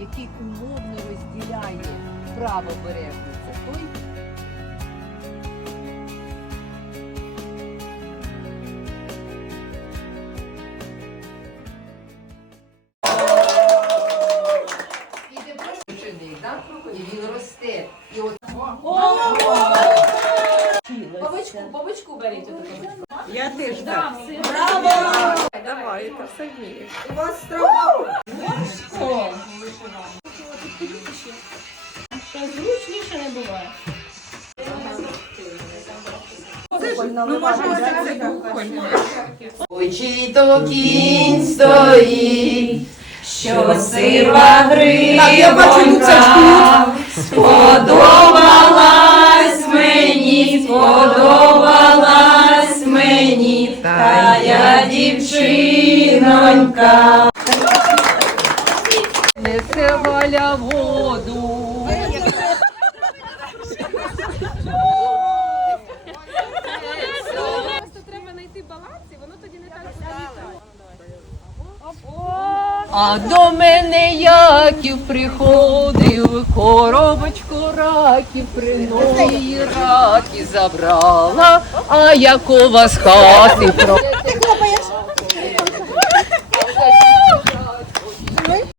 який умовно розділяє правобережниця, той іде прочений, да? і він росте. І от Бабочку, бабочку беріть. Я теж так. Давай, це все вмієш. Зручніше не буває. Ну, можна це кухонь. Чий то кінь стоїть, що сива гривонька, сподобалась мені, сподобалась мені, та я дівчинонька. Валя воду. Не так. А до мене Яків приходив, коробочку раків приносив, раки забрала, а Якова з хати про.